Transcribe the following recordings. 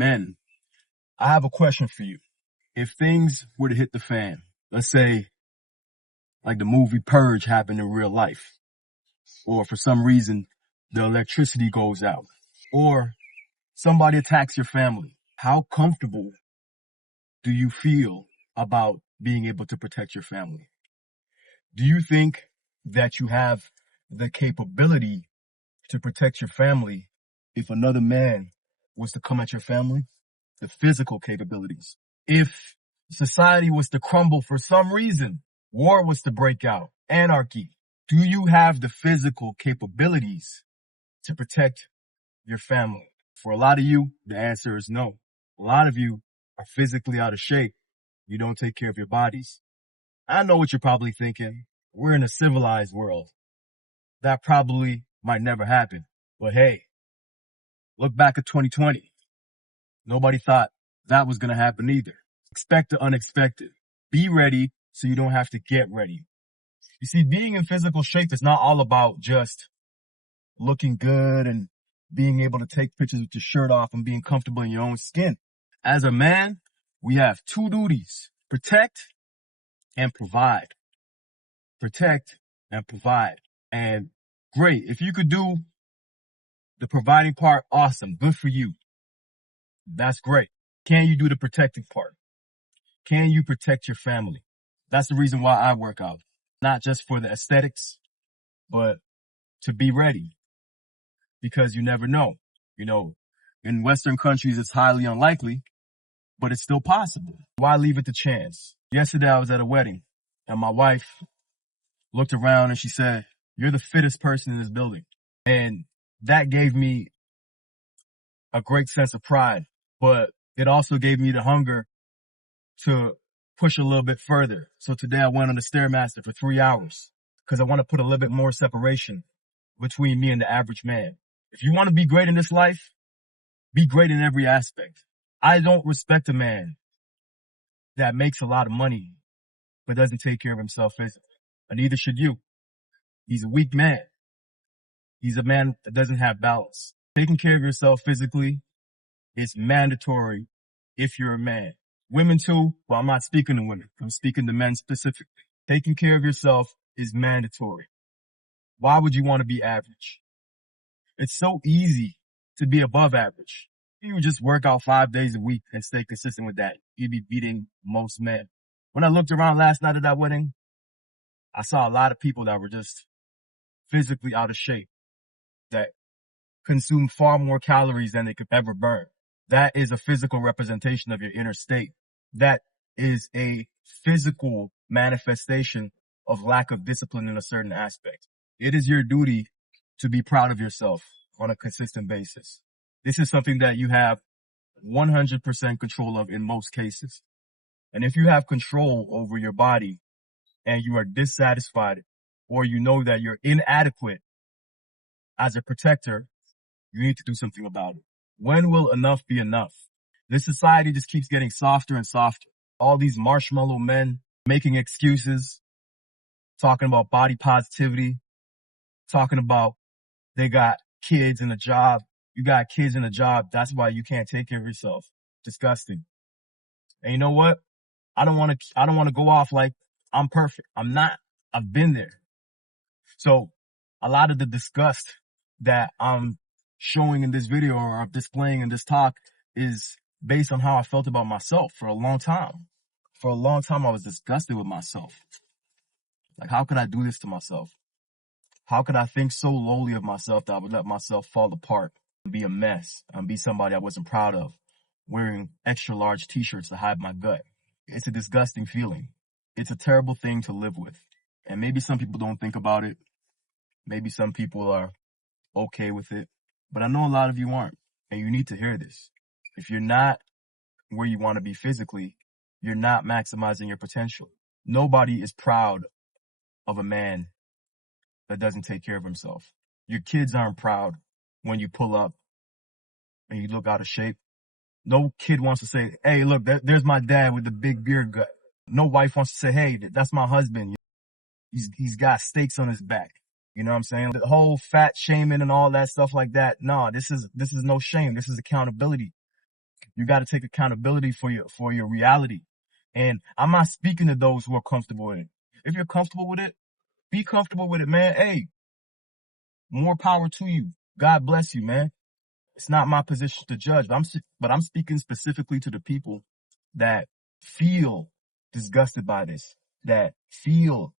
Men, I have a question for you. If things were to hit the fan, let's say like the movie Purge happened in real life, or for some reason the electricity goes out, or somebody attacks your family, how comfortable do you feel about being able to protect your family? Do you think that you have the capability to protect your family if another man was to come at your family? The physical capabilities. If society was to crumble for some reason, war was to break out, anarchy, do you have the physical capabilities to protect your family? For a lot of you, the answer is no. A lot of you are physically out of shape. You don't take care of your bodies. I know what you're probably thinking. We're in a civilized world. That probably might never happen. But hey, look back at 2020. Nobody thought that was going to happen either. Expect the unexpected. Be ready so you don't have to get ready. You see, being in physical shape is not all about just looking good and being able to take pictures with your shirt off and being comfortable in your own skin. As a man, we have two duties: protect and provide. Protect and provide. And great. If you could do the providing part, awesome. Good for you. That's great. Can you do the protecting part? Can you protect your family? That's the reason why I work out. Not just for the aesthetics, but to be ready. Because you never know. You know, in Western countries, it's highly unlikely, but it's still possible. Why leave it to chance? Yesterday, I was at a wedding, and my wife looked around and she said, "You're the fittest person in this building." And that gave me a great sense of pride, but it also gave me the hunger to push a little bit further. So today I went on the Stairmaster for 3 hours because I want to put a little bit more separation between me and the average man. If you want to be great in this life, be great in every aspect. I don't respect a man that makes a lot of money but doesn't take care of himself physically. And neither should you. He's a weak man. He's a man that doesn't have balance. Taking care of yourself physically is mandatory if you're a man. Women too, well, I'm not speaking to women. I'm speaking to men specifically. Taking care of yourself is mandatory. Why would you want to be average? It's so easy to be above average. You would just work out 5 days a week and stay consistent with that. You'd be beating most men. When I looked around last night at that wedding, I saw a lot of people that were just physically out of shape, that consume far more calories than they could ever burn. That is a physical representation of your inner state. That is a physical manifestation of lack of discipline in a certain aspect. It is your duty to be proud of yourself on a consistent basis. This is something that you have 100% control of in most cases. And if you have control over your body and you are dissatisfied, or you know that you're inadequate as a protector, you need to do something about it. When will enough be enough? This society just keeps getting softer and softer. All these marshmallow men making excuses, talking about body positivity, talking about they got kids and a job. You got kids and a job. That's why you can't take care of yourself. Disgusting. And you know what? I don't want to go off like I'm perfect. I'm not. I've been there. So a lot of the disgust that I'm showing in this video or displaying in this talk is based on how I felt about myself for a long time. For a long time, I was disgusted with myself. Like, how could I do this to myself? How could I think so lowly of myself that I would let myself fall apart and be a mess and be somebody I wasn't proud of, wearing extra large t-shirts to hide my gut? It's a disgusting feeling. It's a terrible thing to live with. And maybe some people don't think about it. Maybe some people are okay with it. But I know a lot of you aren't. And you need to hear this. If you're not where you want to be physically, you're not maximizing your potential. Nobody is proud of a man that doesn't take care of himself. Your kids aren't proud when you pull up and you look out of shape. No kid wants to say, "Hey, look, there's my dad with the big beer gut." No wife wants to say, "Hey, that's my husband. He's got steaks on his back." You know what I'm saying? The whole fat shaming and all that stuff like that. No, this is no shame. This is accountability. You got to take accountability for your reality. And I'm not speaking to those who are comfortable in it. If you're comfortable with it, be comfortable with it, man. Hey, more power to you. God bless you, man. It's not my position to judge, but I'm speaking specifically to the people that feel disgusted by this, that feel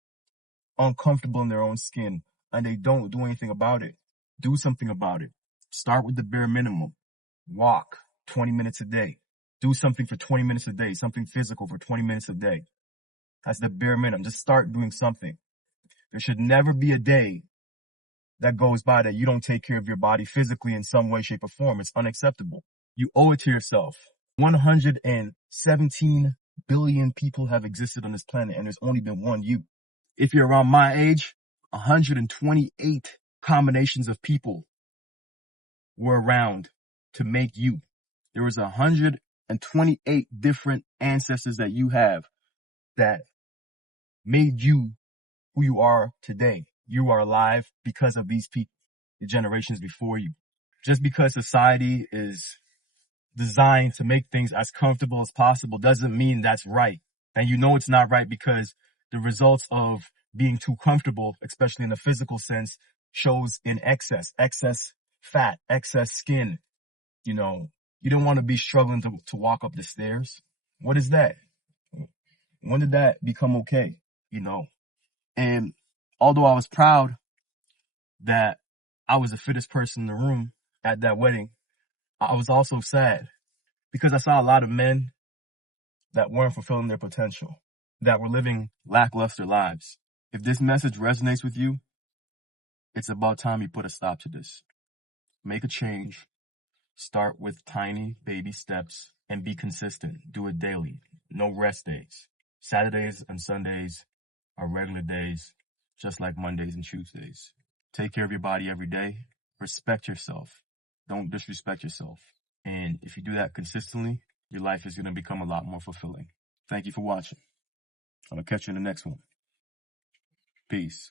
uncomfortable in their own skin, and they don't do anything about it. Do something about it. Start with the bare minimum. Walk 20 minutes a day. Do something for 20 minutes a day, something physical for 20 minutes a day. That's the bare minimum. Just start doing something. There should never be a day that goes by that you don't take care of your body physically in some way, shape, or form. It's unacceptable. You owe it to yourself. 117 billion people have existed on this planet, and there's only been one you. If you're around my age, 128 combinations of people were around to make you. There was 128 different ancestors that you have that made you who you are today. You are alive because of these people, the generations before you. Just because society is designed to make things as comfortable as possible doesn't mean that's right. And you know it's not right because the results of being too comfortable, especially in the physical sense, shows in excess fat, excess skin. You know, you don't want to be struggling to walk up the stairs. What is that? When did that become okay? You know, and although I was proud that I was the fittest person in the room at that wedding, I was also sad because I saw a lot of men that weren't fulfilling their potential, that were living lackluster lives. If this message resonates with you, it's about time you put a stop to this. Make a change. Start with tiny baby steps and be consistent. Do it daily. No rest days. Saturdays and Sundays are regular days, just like Mondays and Tuesdays. Take care of your body every day. Respect yourself. Don't disrespect yourself. And if you do that consistently, your life is going to become a lot more fulfilling. Thank you for watching. I'll catch you in the next one. Peace.